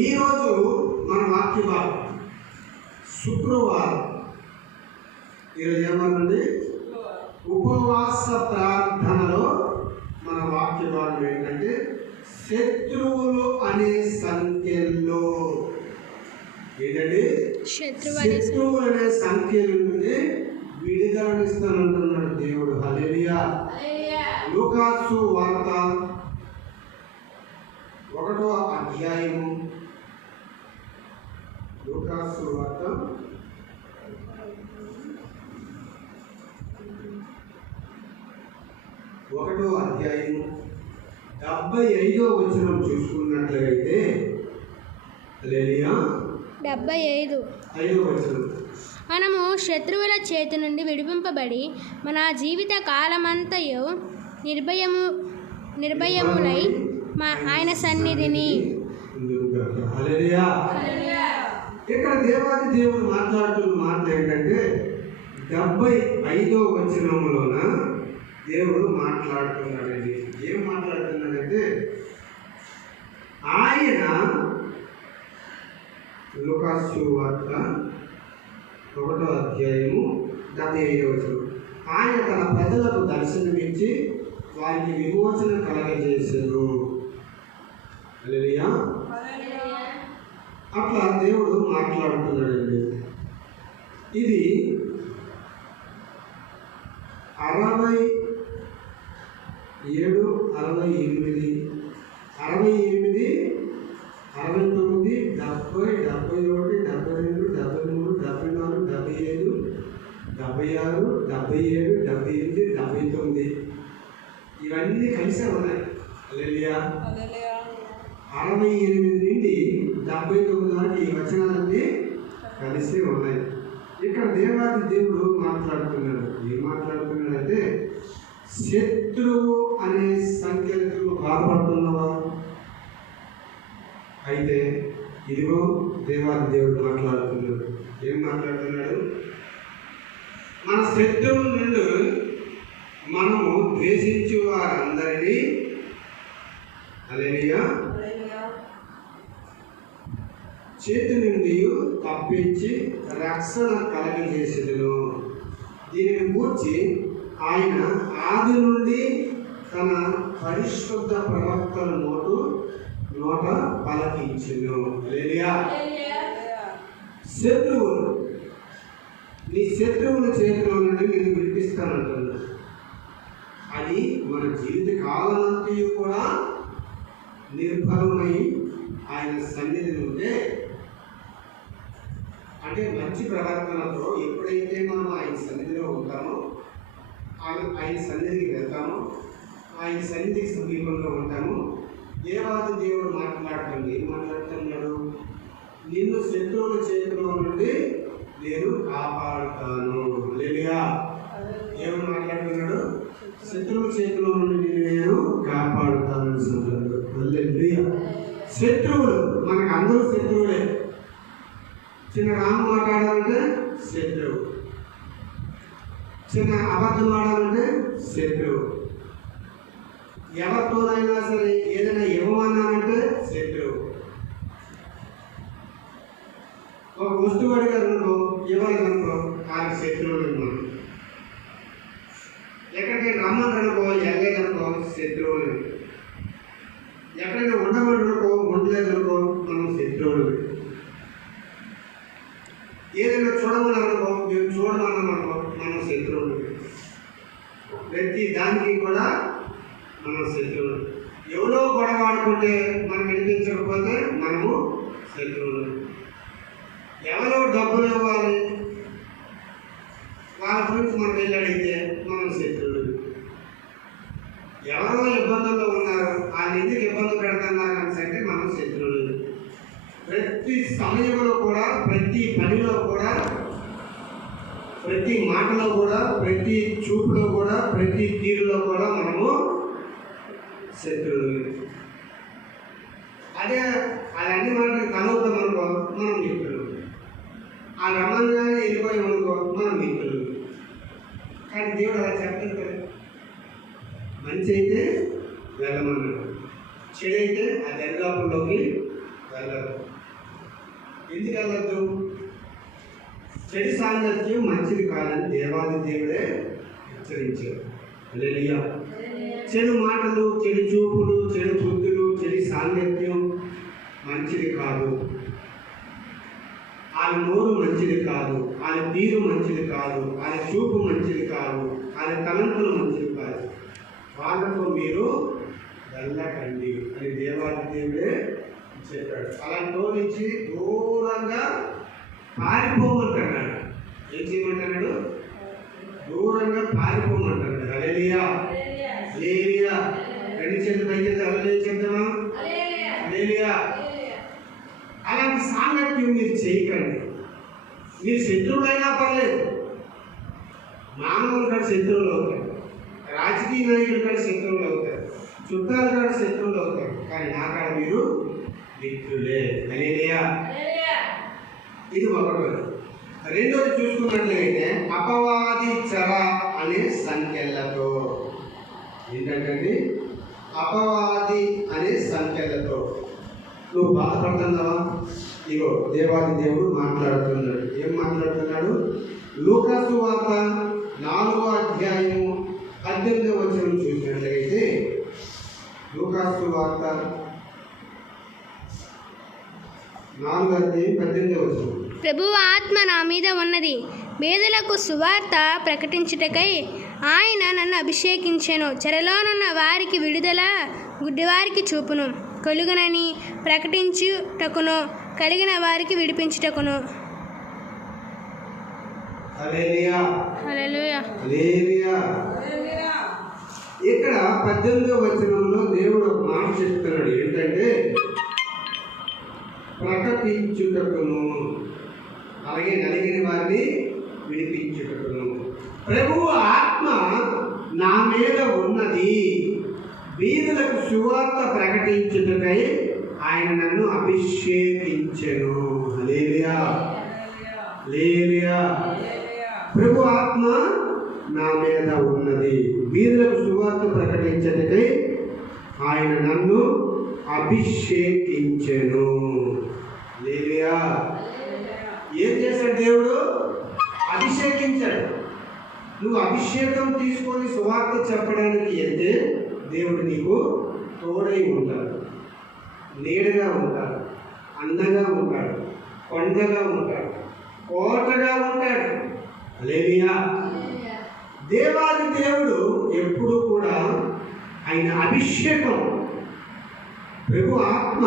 ఈరోజు మన వాక్య భాగం శుక్రవారం. ఈరోజు ఏమనండి? ఉపవాస ప్రార్థనలో మన వాక్య భాగం ఏంటంటే శత్రువులు అనే సంఖ్యల్లో ఏంటండి? శత్రువులు అనే సంఖ్యల నుండి విడుదలనిస్తానంటున్నాడు దేవుడు. హల్లెలూయా. లూకాసు వార్త 1వ అధ్యాయము. లూకాసు వార్త 1వ అధ్యాయము 75వ వచనం చూసుకున్నట్లయితే, హల్లెలూయా, 75వ వచనం. మనము శత్రువుల చేతి నుండి విడిపింపబడి మన జీవిత కాలమంతయు నిర్భయములై ఆయన సన్నిధిని. ఇక్కడ దేవాది దేవుడు మాట్లాడుతున్న మాట ఏంటంటే 75వ వచనంలోన దేవుడు మాట్లాడుతున్నాడండి. ఏం మాట్లాడుతున్నాడంటే, ఆయన లూకాసు వార్త 1వ అధ్యాయము 75వ వచనం. ఆయన తన ప్రజలకు దర్శనమిచ్చి వారికి విమోచన కలగజేసారు. హల్లెలూయా. అట్లా దేవుడు మాట్లాడుతున్నాడండి. ఇది 67, 68, 68, 69, 70, 71, 72, 73, 74, 75, 76, 77, 78, 79 ఇవన్నీ కలిసే ఉన్నాయి. హల్లెలూయా. 68 నుండి 79 వరకు ఈ వచనాలన్నీ కలిసి ఉన్నాయి. ఇక్కడ దేవాది దేవుడు మాట్లాడుతున్నాడు. ఏం మాట్లాడుతున్నాడంటే, శత్రువు అనే సంఖ్యలకు బాధపడుతున్నావా? అయితే ఇదిగో దేవాది దేవుడు మాట్లాడుతున్నాడు. ఏం మాట్లాడుతున్నాడు? మన శత్రువుల నుండి మనము ద్వేషించు వారందరినీ, హల్లెలూయా, చేతి నుండి తప్పించి రక్షణ కలగజేసేదను. దీనిని గూర్చి ఆయన ఆది నుండి తన పరిశుద్ధ ప్రవక్తల నోట పలకించెను. హల్లెలూయా. శత్రువులు, నీ శత్రువుల చేతిలో నుండి నేను విడిపిస్తానంటున్నా. అది మన జీవిత కాలమంతయు కూడా నిర్భరమై ఆయన సన్నిధి ఉంటే, అంటే మంచి ప్రవర్తనతో ఎప్పుడైతే మనం ఆయన సన్నిధిలో ఉంటామో, ఆయన సన్నిధికి వెళ్తామో, ఆయన సన్నిధికి సమీపంలో ఉంటామో, దేవాది దేవుడు ఏం మాట్లాడుతున్నాడు? నిన్ను శత్రువుల చేతిలో నుండి నేను కాపాడుతాను. హల్లెలూయా. ఏమని మాట్లాడుతున్నాడు? శత్రువుల చేతిలో నుండి నేను కాపాడుతాను అంటున్నాడు. హల్లెలూయా. శత్రువులు మనకు అందరూ శత్రువులే. చిన్న రాము మాట్లాడాలంటే శత్రువు, చిన్న అబద్ధం ఆడాలంటే శత్రువు, ఎవరితోనైనా సరే ఏదైనా ఇవ్వమన్నానంటే శత్రువు. ఒక వస్తువు అడిగారనుకో, ఇవ్వాలనుకో, వాళ్ళకి శత్రువులు ఉన్నాం. ఎక్కడికైనా రమ్మనుకో, వెళ్ళలేదనుకో శత్రువులు. ఎక్కడైనా ఉండమనుకో, ఉండలేదనుకో, మనం శత్రువులు. ఏదైనా చూడమన్నారనుకో, మేము చూడమన్నామనుకో, మనం శత్రువులు. ప్రతి దానికి కూడా మనం శత్రువులు. ఎవరో గొడవ ఆడుకుంటే మనం వినిపించకపోతే మనము శత్రువులు. ఎవరో డబ్బులు ఇవ్వాలి, వాళ్ళ గురించి మనం వెళ్ళి అడిగితే మనం శత్రువులు. ఎవరో ఇబ్బందుల్లో ఉన్నారు, వాళ్ళు ఎందుకు ఇబ్బందులు పెడుతున్నారు అంటే మనం శత్రువులు. ప్రతి సమయంలో కూడా, ప్రతి పనిలో కూడా, ప్రతి మాటలో కూడా, ప్రతి చూపులో కూడా, ప్రతి తీరులో కూడా మనము శత్రువులు. అదే అన్ని మాటలు కలుగుతాం అనుకో, మనం మిత్రులు. ఆ రమ్మంగానే వెళ్ళిపోయామనుకో, మనం మిత్రులు. కానీ దేవుడు అలా చెప్పలేదు కదా. మంచి అయితే వెళ్ళమన్నాడు, చెడు అయితే ఆ దరిదాపుల్లోకి వెళ్ళదు. ఎందుకు వెళ్ళద్దు? చెడు సాంగత్యం మంచిది కాదని దేవాది దేవుడే హెచ్చరించారు. హల్లెలూయా. చెడు మాటలు, చెడు చూపులు, చెడు బుద్ధులు, చెడు సాంగత్యం మంచిది కాదు. ఆయన నోరు మంచిది కాదు, ఆయన తీరు మంచిది కాదు, ఆయన చూపు మంచిది కాదు, ఆయన తలంపులు మంచిది కాదు. వాళ్ళతో మీరు వెళ్ళకండి అని దేవాది దేవుడే చెప్పాడు. అలాంటి నుంచి దూరంగా పారిపోమంటున్నాడు. ఏం చేయమంటున్నాడు? దూరంగా పారిపోమంటున్నాడు. హల్లెలూయా, హల్లెలూయా. రెండు చేతులు పైకి హల్లెలూయా చెప్తామా? హల్లెలూయా. అలాంటి సాంగత్యం మీరు చేయకండి. మీరు శత్రువులైనా పర్లేదు. మానవులు కూడా శత్రువులు అవుతారు, రాజకీయ నాయకులు కూడా శత్రువులు అవుతారు, చుట్టాలు కూడా శత్రువులు అవుతారు. కానీ నా కాడ మీరు మిత్రులే. హల్లెలూయా. ఇది ఒకటోది. రెండోది చూసుకున్నట్లయితే అపవాది చెర అనే సంఖ్యలతో. ఏంటంటే అపవాది అనే సంఖ్యలతో నువ్వు బాధపడుతున్నావా? ఇగో దేవాది దేవుడు మాట్లాడుతున్నాడు. ఏం మాట్లాడుతున్నాడు? లూకా సువార్త 4వ అధ్యాయము 18వ వచనం చూసినట్లయితే, లూకా సువార్త 4వ అధ్యాయం 18వ వచనం. ప్రభువు ఆత్మ నా మీద ఉన్నది, పేదలకు సువార్త ప్రకటించుటకై ఆయన నన్ను అభిషేకించెను. చెరలోనున్న వారికి విడుదల, గుడ్డివారికి చూపును కలుగునని ప్రకటించుటకును, కలిగిన వారికి విడిపించుటకును. హల్లెలూయా, హల్లెలూయా. హల్లెలూయా. ఇక్కడ 18వ వచనంలో దేవుడు ఒక మాట చెప్తున్నాడు. ఏంటంటే ప్రకటించుటకును, అలాగే నలిగిన వారిని విడిపించుటకును. ప్రభువు ఆత్మ నా మీద ఉన్నది, వీరులకు సువార్త ప్రకటించుటకై ఆయన నన్ను అభిషేకించెను. హల్లెలూయా, హల్లెలూయా. ప్రభు ఆత్మ నా మీద ఉన్నది, వీరులకు సువార్త ప్రకటించుటకై ఆయన నన్ను అభిషేకించెను. హల్లెలూయా. ఏం చేశాడు దేవుడు? అభిషేకించాడు. నువ్వు అభిషేకం తీసుకొని సువార్త చెప్పడానికి అయితే దేవుడు నీకు తోడై ఉంటాడు, నీడగా ఉంటాడు, అండగా ఉంటాడు, కొండగా ఉంటాడు, కోటగా ఉంటాడు. హల్లెలూయా. దేవాది దేవుడు ఎప్పుడు కూడా ఆయన అభిషేకం, ప్రభు ఆత్మ